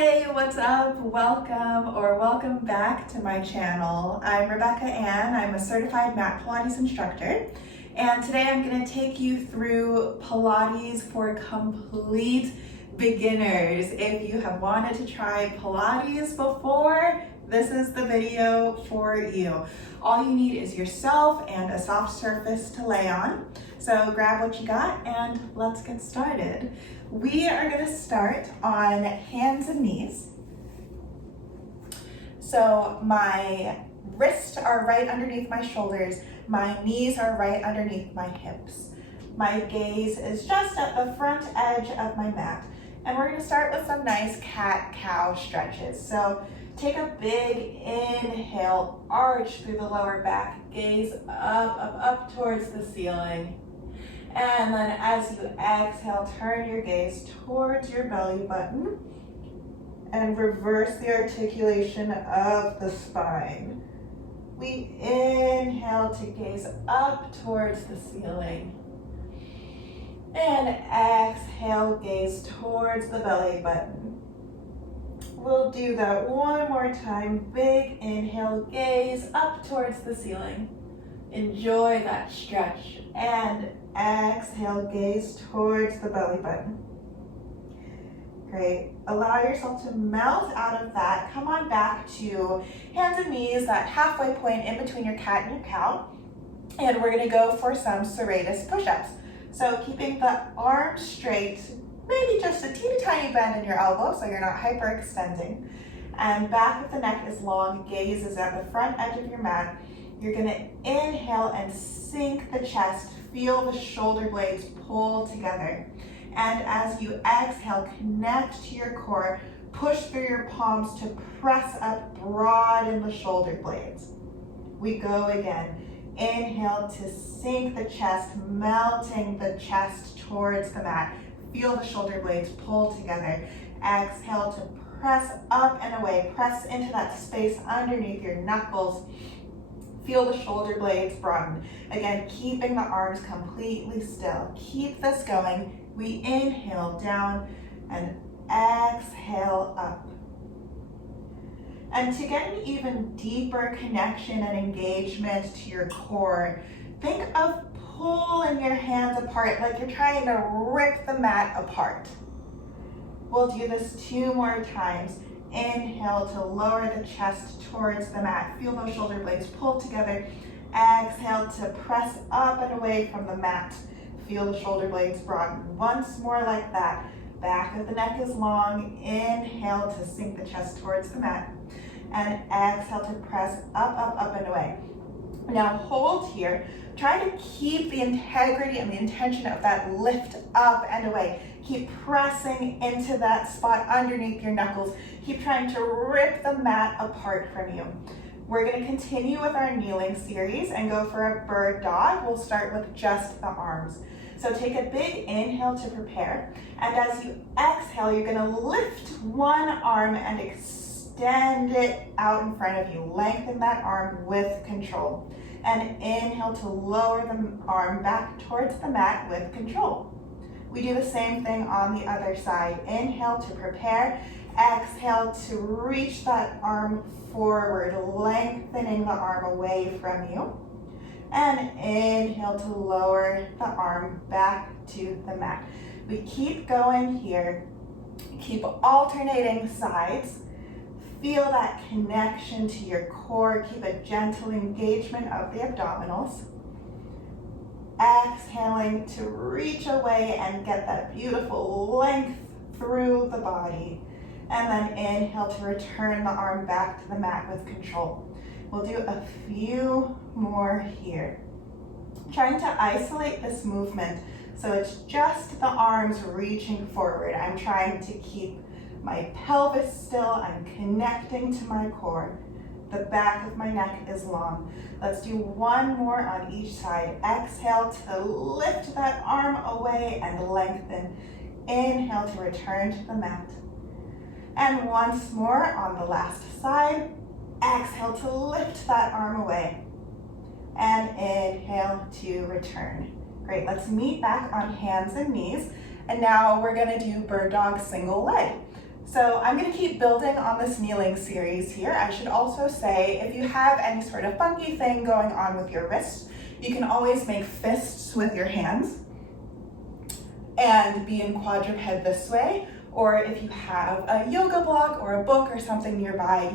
Hey, what's up? Welcome back to my channel. I'm Rebecca Ann. I'm a certified mat Pilates instructor. And today I'm going to take you through Pilates for complete beginners. If you have wanted to try Pilates before, this is the video for you. All you need is yourself and a soft surface to lay on. So grab what you got and let's get started. We are going to start on hands and knees. So my wrists are right underneath my shoulders. My knees are right underneath my hips. My gaze is just at the front edge of my mat. And we're going to start with some nice cat-cow stretches. So take a big inhale, arch through the lower back, gaze up towards the ceiling. And then as you exhale, turn your gaze towards your belly button and reverse the articulation of the spine. We inhale to gaze up towards the ceiling. And exhale, gaze towards the belly button. We'll do that one more time. Big inhale, gaze up towards the ceiling. Enjoy that stretch. And exhale, gaze towards the belly button. Great. Allow yourself to melt out of that. Come on back to hands and knees, that halfway point in between your cat and your cow. And we're going to go for some serratus push-ups. So keeping the arms straight, maybe just a teeny tiny bend in your elbow so you're not hyperextending. And back of the neck is long, gaze is at the front edge of your mat. You're going to inhale and sink the chest, feel the shoulder blades pull together. And as you exhale, connect to your core, push through your palms to press up, broaden the shoulder blades. We go again. Inhale to sink the chest, melting the chest towards the mat. Feel the shoulder blades pull together. Exhale to press up and away. Press into that space underneath your knuckles. Feel the shoulder blades broaden. Again, keeping the arms completely still. Keep this going. We inhale down and exhale up. And to get an even deeper connection and engagement to your core, think of pulling your hands apart like you're trying to rip the mat apart. We'll do this 2 more times. Inhale to lower the chest towards the mat. Feel those shoulder blades pull together. Exhale to press up and away from the mat. Feel the shoulder blades broaden. Once more like that. Back of the neck is long. Inhale to sink the chest towards the mat. And exhale to press up and away. Now hold here. Try to keep the integrity and the intention of that lift up and away. Keep pressing into that spot underneath your knuckles. Keep trying to rip the mat apart from you. We're going to continue with our kneeling series and go for a bird dog. We'll start with just the arms. So take a big inhale to prepare. And as you exhale, you're going to lift one arm and extend it out in front of you. Lengthen that arm with control. And inhale to lower the arm back towards the mat with control. We do the same thing on the other side. Inhale to prepare. Exhale to reach that arm forward, lengthening the arm away from you. And inhale to lower the arm back to the mat. We keep going here. Keep alternating sides. Feel that connection to your core. Keep a gentle engagement of the abdominals. Exhaling to reach away and get that beautiful length through the body. And then inhale to return the arm back to the mat with control. We'll do a few more here. Trying to isolate this movement so it's just the arms reaching forward. I'm trying to keep my pelvis still. I'm connecting to my core. The back of my neck is long. Let's do one more on each side. Exhale to lift that arm away and lengthen. Inhale to return to the mat. And once more on the last side. Exhale to lift that arm away. And inhale to return. Great, let's meet back on hands and knees. And now we're gonna do bird dog single leg. So I'm gonna keep building on this kneeling series here. I should also say, if you have any sort of funky thing going on with your wrists, you can always make fists with your hands and be in quadruped this way. Or if you have a yoga block or a book or something nearby,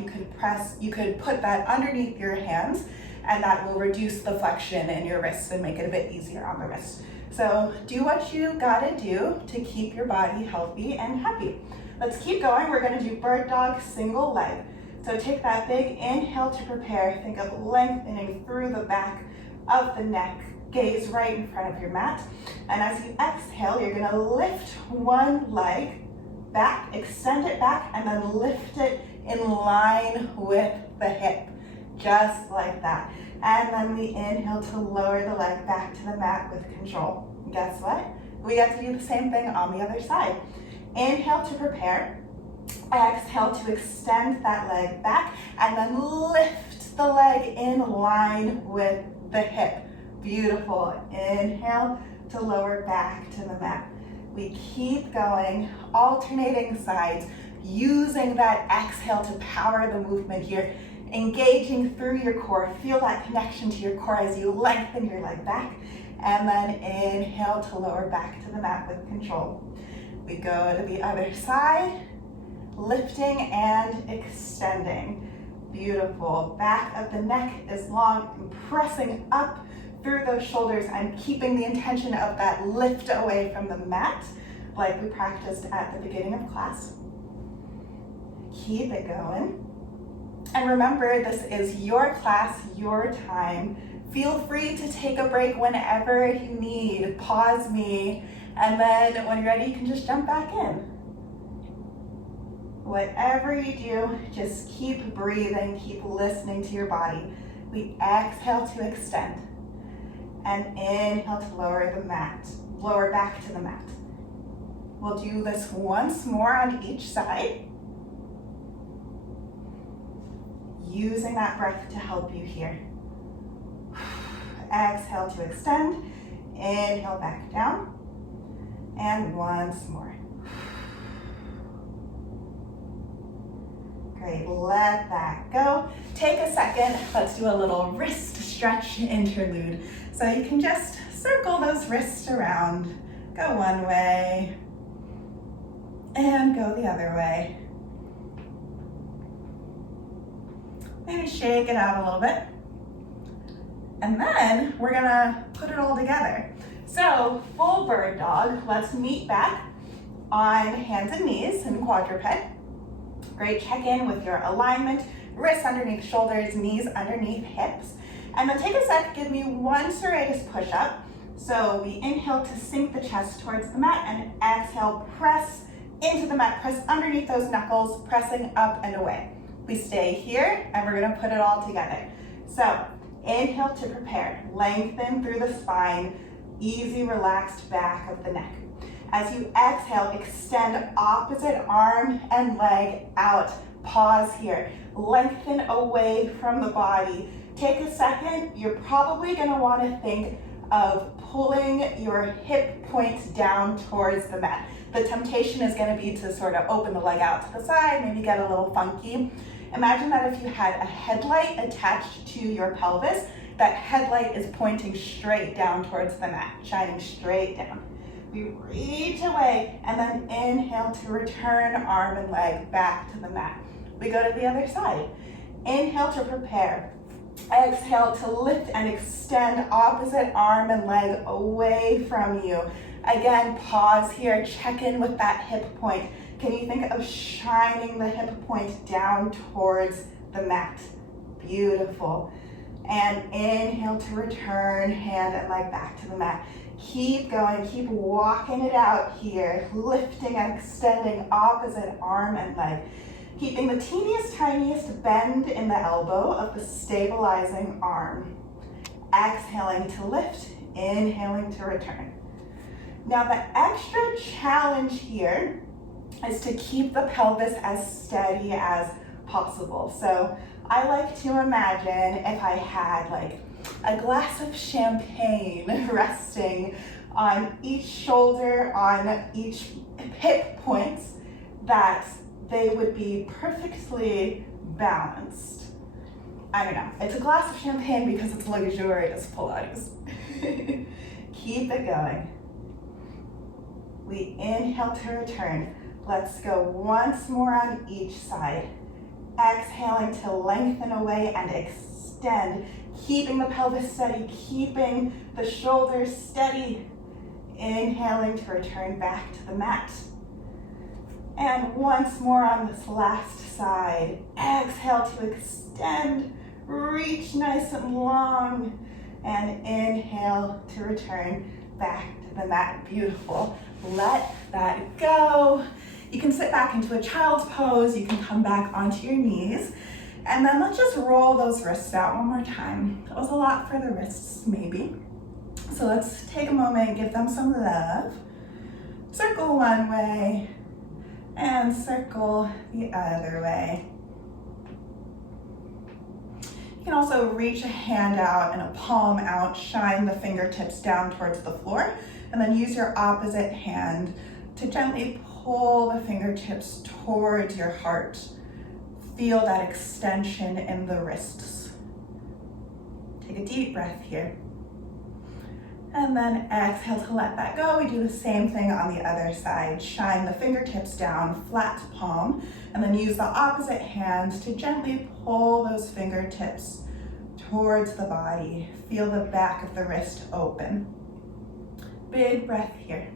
you could put that underneath your hands, and that will reduce the flexion in your wrists and make it a bit easier on the wrists. So do what you gotta do to keep your body healthy and happy. Let's keep going. We're gonna do bird dog single leg. So take that big inhale to prepare. Think of lengthening through the back of the neck. Gaze right in front of your mat. And as you exhale, you're gonna lift one leg back, extend it back, and then lift it in line with the hip, just like that. And then we inhale to lower the leg back to the mat with control. And guess what? We get to do the same thing on the other side. Inhale to prepare. Exhale to extend that leg back, and then lift the leg in line with the hip. Beautiful. Inhale to lower back to the mat. We keep going, alternating sides, using that exhale to power the movement here, engaging through your core. Feel that connection to your core as you lengthen your leg back, and then inhale to lower back to the mat with control. We go to the other side, lifting and extending. Beautiful. Back of the neck is long and pressing up through those shoulders and keeping the intention of that lift away from the mat, like we practiced at the beginning of class. Keep it going. And remember, this is your class, your time. Feel free to take a break whenever you need. Pause me, and then when you're ready, you can just jump back in. Whatever you do, just keep breathing, keep listening to your body. We exhale to extend. And inhale to lower back to the mat. We'll do this once more on each side. Using that breath to help you here. Exhale to extend. Inhale back down. And once more. Great, let that go. Take a second, let's do a little wrist stretch interlude. So you can just circle those wrists around. Go one way and go the other way. Maybe shake it out a little bit. And then we're gonna put it all together. So full bird dog, let's meet back on hands and knees in quadruped. Great, check in with your alignment, wrists underneath shoulders, knees underneath hips. And then take a sec, give me one serratus push-up. So we inhale to sink the chest towards the mat, and exhale, press into the mat, press underneath those knuckles, pressing up and away. We stay here, and we're gonna put it all together. So inhale to prepare, lengthen through the spine, easy, relaxed back of the neck. As you exhale, extend opposite arm and leg out. Pause here, lengthen away from the body. Take a second, you're probably gonna wanna think of pulling your hip points down towards the mat. The temptation is gonna be to sort of open the leg out to the side, maybe get a little funky. Imagine that if you had a headlight attached to your pelvis, that headlight is pointing straight down towards the mat, shining straight down. We reach away and then inhale to return arm and leg back to the mat. We go to the other side. Inhale to prepare. Exhale to lift and extend opposite arm and leg away from you. Again, pause here, check in with that hip point. Can you think of shining the hip point down towards the mat? Beautiful. And inhale to return hand and leg back to the mat. Keep going, keep walking it out here, lifting and extending opposite arm and leg. Keeping the teeniest, tiniest bend in the elbow of the stabilizing arm. Exhaling to lift, inhaling to return. Now the extra challenge here is to keep the pelvis as steady as possible. So I like to imagine if I had like a glass of champagne resting on each shoulder, on each hip points, that they would be perfectly balanced. I don't know, it's a glass of champagne because it's luxurious Pilates. Keep it going. We inhale to return. Let's go once more on each side. Exhaling to lengthen away and extend, keeping the pelvis steady, keeping the shoulders steady. Inhaling to return back to the mat. And once more on this last side. Exhale to extend, reach nice and long, and inhale to return back to the mat. Beautiful. Let that go. You can sit back into a child's pose. You can come back onto your knees. And then let's just roll those wrists out one more time. That was a lot for the wrists, maybe. So let's take a moment and give them some love. Circle one way and circle the other way. You can also reach a hand out and a palm out, shine the fingertips down towards the floor, and then use your opposite hand to gently pull the fingertips towards your heart. Feel that extension in the wrists. Take a deep breath here. And then exhale to let that go. We do the same thing on the other side. Shine the fingertips down, flat palm, and then use the opposite hand to gently pull those fingertips towards the body. Feel the back of the wrist open. Big breath here.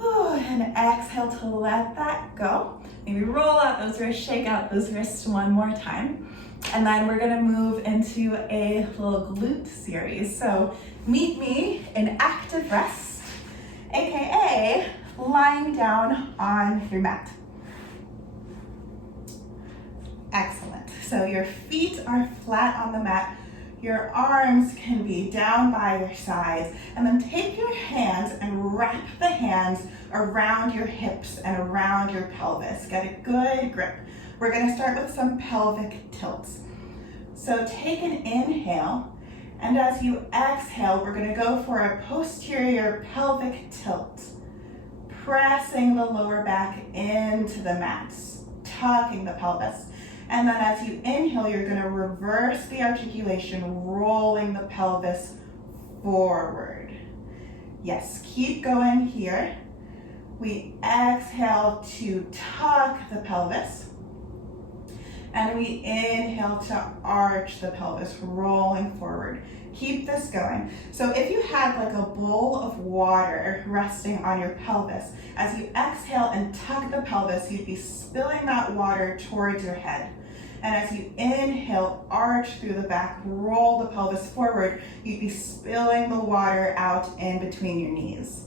And exhale to let that go. Maybe roll out those wrists, shake out those wrists one more time. And then we're gonna move into a little glute series. So meet me in active rest, AKA lying down on your mat. Excellent. So your feet are flat on the mat. Your arms can be down by your sides. And then take your hands and wrap the hands around your hips and around your pelvis. Get a good grip. We're gonna start with some pelvic tilts. So take an inhale, and as you exhale, we're gonna go for a posterior pelvic tilt, pressing the lower back into the mat, tucking the pelvis. And then as you inhale, you're gonna reverse the articulation, rolling the pelvis forward. Yes, keep going here. We exhale to tuck the pelvis. And we inhale to arch the pelvis, rolling forward. Keep this going. So if you had like a bowl of water resting on your pelvis, as you exhale and tug the pelvis, you'd be spilling that water towards your head. And as you inhale, arch through the back, roll the pelvis forward, you'd be spilling the water out in between your knees.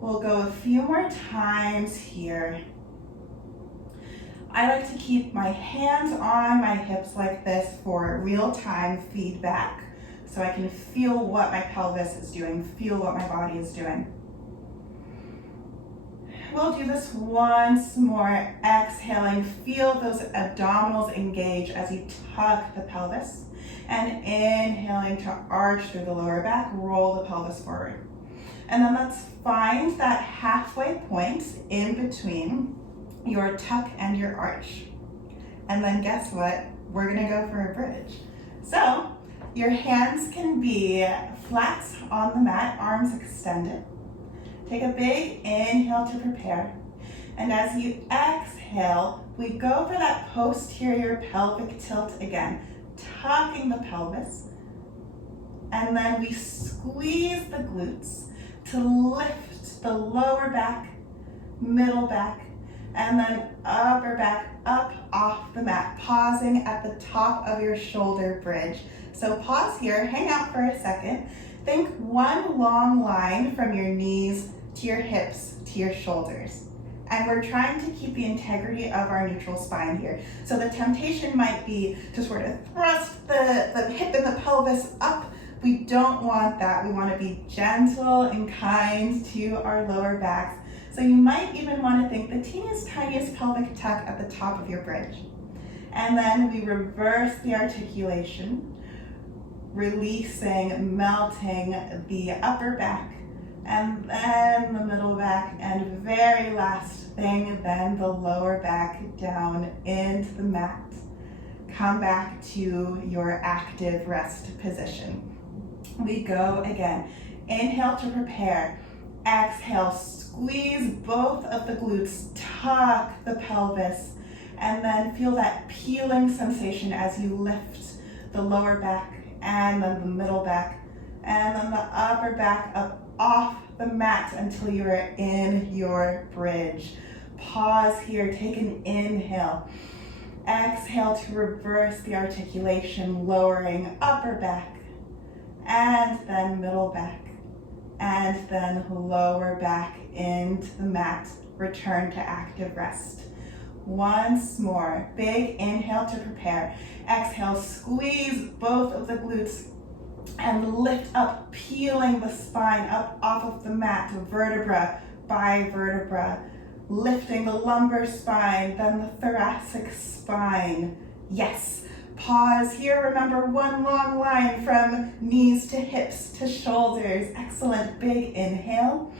We'll go a few more times here. I like to keep my hands on my hips like this for real-time feedback, so I can feel what my pelvis is doing, feel what my body is doing. We'll do this once more, exhaling. Feel those abdominals engage as you tuck the pelvis, and inhaling to arch through the lower back, roll the pelvis forward. And then let's find that halfway point in between your tuck and your arch. And then guess what? We're gonna go for a bridge. So your hands can be flat on the mat, arms extended. Take a big inhale to prepare. And as you exhale, we go for that posterior pelvic tilt again, tucking the pelvis. And then we squeeze the glutes to lift the lower back, middle back, and then upper back up off the mat, pausing at the top of your shoulder bridge. So pause here, hang out for a second. Think one long line from your knees to your hips to your shoulders. And we're trying to keep the integrity of our neutral spine here. So the temptation might be to sort of thrust the hip and the pelvis up. We don't want that. We want to be gentle and kind to our lower backs. So you might even want to think the teeniest, tiniest pelvic tuck at the top of your bridge. And then we reverse the articulation, releasing, melting the upper back, and then the middle back, and very last thing, then the lower back down into the mat. Come back to your active rest position. We go again. Inhale to prepare. Exhale, squeeze both of the glutes, tuck the pelvis, and then feel that peeling sensation as you lift the lower back and then the middle back and then the upper back up off the mat until you are in your bridge. Pause here, take an inhale. Exhale to reverse the articulation, lowering upper back and then middle back and then lower back into the mat. Return to active rest. Once more, big inhale to prepare. Exhale, squeeze both of the glutes and lift up, peeling the spine up off of the mat, vertebra by vertebra, lifting the lumbar spine, then the thoracic spine. Yes. Pause here. Remember, one long line from knees to hips to shoulders. Excellent. Big inhale.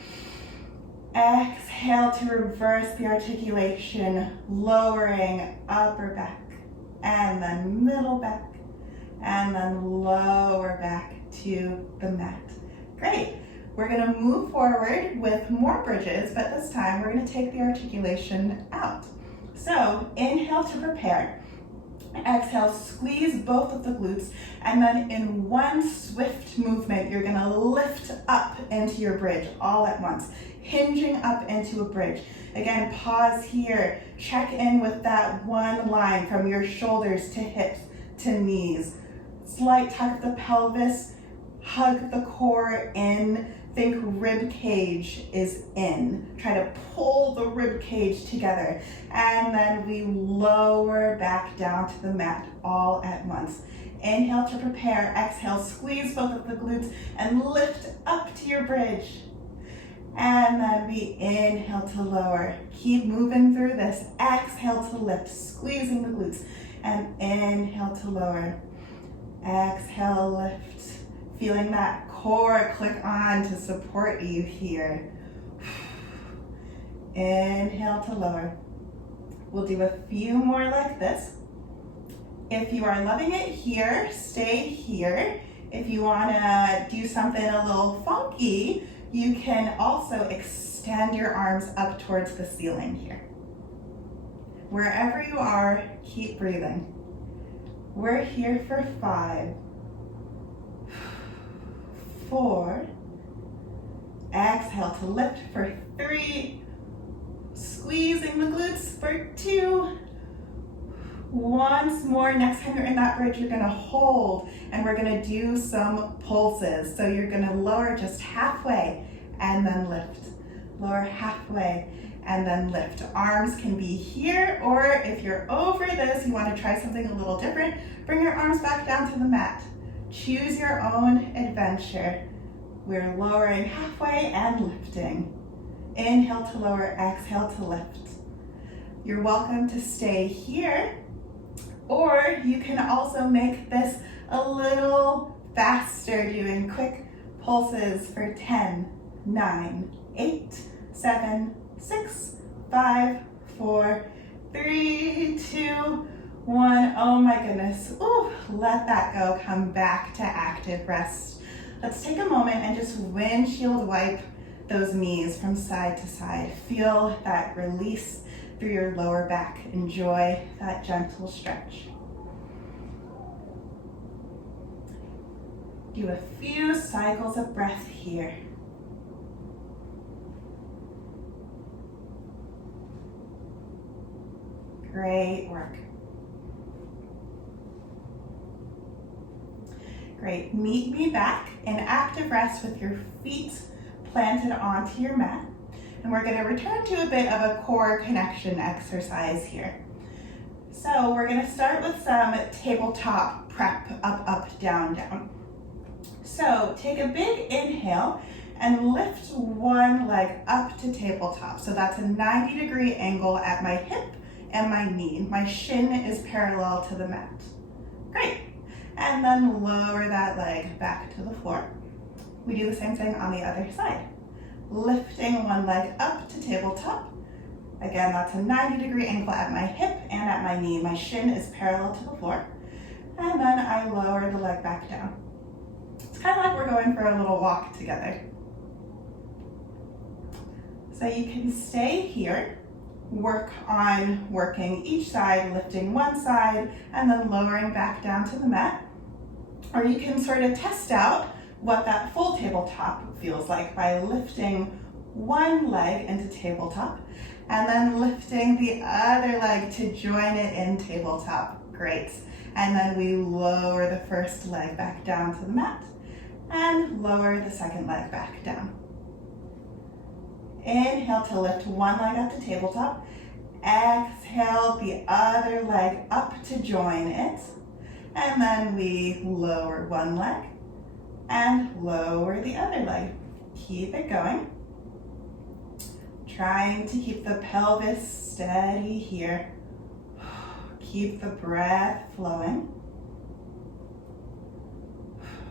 Exhale to reverse the articulation, lowering upper back and then middle back and then lower back to the mat. Great. We're going to move forward with more bridges, but this time we're going to take the articulation out. So inhale to prepare. Exhale, squeeze both of the glutes, and then in one swift movement, you're going to lift up into your bridge all at once, hinging up into a bridge. Again, pause here. Check in with that one line from your shoulders to hips to knees. Slight tuck of the pelvis, hug the core in. Think rib cage is in. Try to pull the rib cage together. And then we lower back down to the mat all at once. Inhale to prepare. Exhale, squeeze both of the glutes and lift up to your bridge. And then we inhale to lower. Keep moving through this. Exhale to lift, squeezing the glutes. And inhale to lower. Exhale, lift. Feeling that core click on to support you here. Inhale to lower. We'll do a few more like this. If you are loving it here, stay here. If you want to do something a little funky, you can also extend your arms up towards the ceiling here. Wherever you are, keep breathing. We're here for 5, 4, exhale to lift for 3, squeezing the glutes for 2, once more. Next time you're in that bridge, you're gonna hold and we're gonna do some pulses. So you're gonna lower just halfway and then lift. Lower halfway and then lift. Arms can be here, or if you're over this, you wanna try something a little different, bring your arms back down to the mat. Choose your own adventure. We're lowering halfway and lifting. Inhale to lower, exhale to lift. You're welcome to stay here, or you can also make this a little faster, doing quick pulses for 10, 9, 8, 7, 6, 5, 4, 3, 2, 1. Oh my goodness. Ooh, let that go. Come back to active rest. Let's take a moment and just windshield wipe those knees from side to side. Feel that release through your lower back. Enjoy that gentle stretch. Do a few cycles of breath here. Great work. Great. Meet me back in active rest with your feet planted onto your mat. And we're going to return to a bit of a core connection exercise here. So we're going to start with some tabletop prep, up, up, down, down. So take a big inhale and lift one leg up to tabletop. So that's a 90-degree angle at my hip and my knee. My shin is parallel to the mat. Great. And then lower that leg back to the floor. We do the same thing on the other side. lifting one leg up to tabletop. Again, that's a 90-degree angle at my hip and at my knee. My shin is parallel to the floor. And then I lower the leg back down. It's kind of like we're going for a little walk together. So you can stay here, work on working each side, lifting one side, and then lowering back down to the mat. Or you can sort of test out what that full tabletop feels like by lifting one leg into tabletop and then lifting the other leg to join it in tabletop. Great. And then we lower the first leg back down to the mat and lower the second leg back down. Inhale to lift one leg up to tabletop. Exhale the other leg up to join it. And then we lower one leg and lower the other leg. Keep it going. Trying to keep the pelvis steady here. Keep the breath flowing.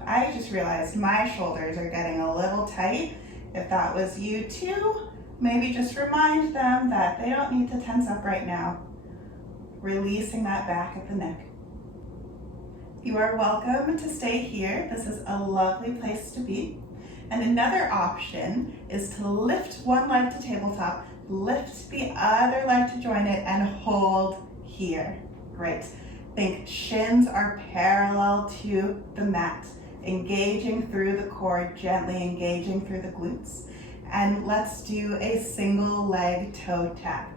I just realized my shoulders are getting a little tight. If that was you too, maybe just remind them that they don't need to tense up right now. Releasing that back of the neck. You are welcome to stay here. This is a lovely place to be. And another option is to lift one leg to tabletop, lift the other leg to join it, and hold here. Great. Think shins are parallel to the mat, engaging through the core, gently engaging through the glutes. And let's do a single leg toe tap.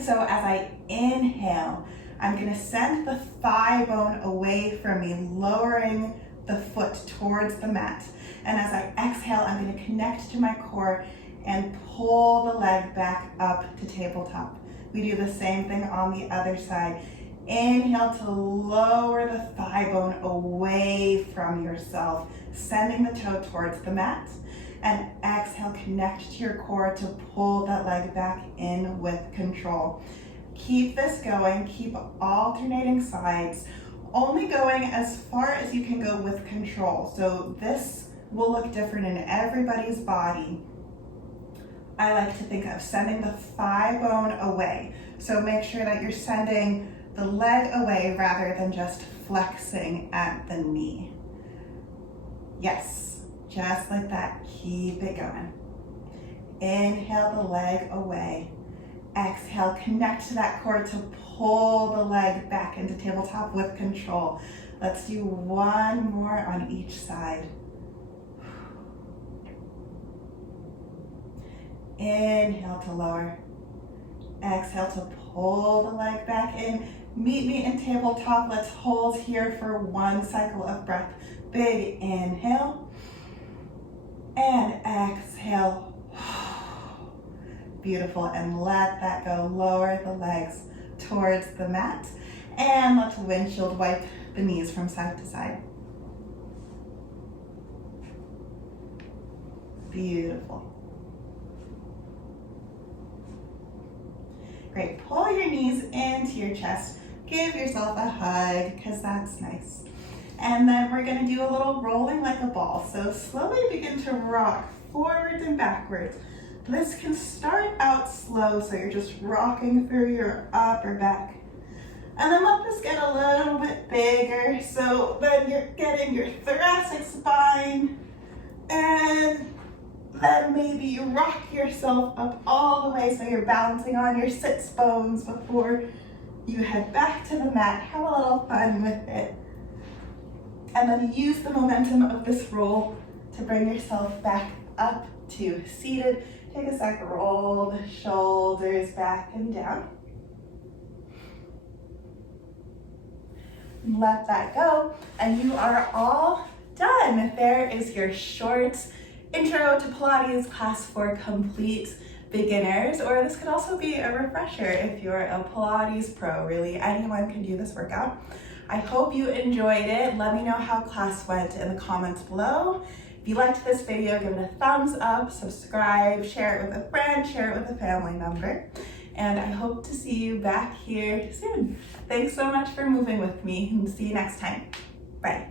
So as I inhale, I'm going to send the thigh bone away from me, lowering the foot towards the mat. And as I exhale, I'm going to connect to my core and pull the leg back up to tabletop. We do the same thing on the other side. Inhale to lower the thigh bone away from yourself, sending the toe towards the mat. And exhale, connect to your core to pull that leg back in with control. Keep this going, keep alternating sides, only going as far as you can go with control. So this will look different in everybody's body. I like to think of sending the thigh bone away. So make sure that you're sending the leg away rather than just flexing at the knee. Yes, just like that, keep it going. Inhale the leg away. Exhale, connect to that core to pull the leg back into tabletop with control. Let's do one more on each side. Inhale to lower. Exhale to pull the leg back in. Meet me in tabletop. Let's hold here for one cycle of breath. Big inhale. And exhale. Beautiful, and let that go. Lower the legs towards the mat. And let's windshield wipe the knees from side to side. Beautiful. Great, pull your knees into your chest. Give yourself a hug, because that's nice. And then we're gonna do a little rolling like a ball. So slowly begin to rock forwards and backwards. This can start out slow, so you're just rocking through your upper back. And then let this get a little bit bigger, so then you're getting your thoracic spine, and then maybe you rock yourself up all the way so you're balancing on your sits bones before you head back to the mat. Have a little fun with it. And then use the momentum of this roll to bring yourself back up to seated. Take a sec, roll the shoulders back and down. Let that go, and you are all done. There is your short intro to Pilates class for complete beginners, or this could also be a refresher if you're a Pilates pro. Really, anyone can do this workout. I hope you enjoyed it. Let me know how class went in the comments below. If you liked this video, give it a thumbs up, subscribe, share it with a friend, share it with a family member. And I hope to see you back here soon. Thanks so much for moving with me, and see you next time. Bye.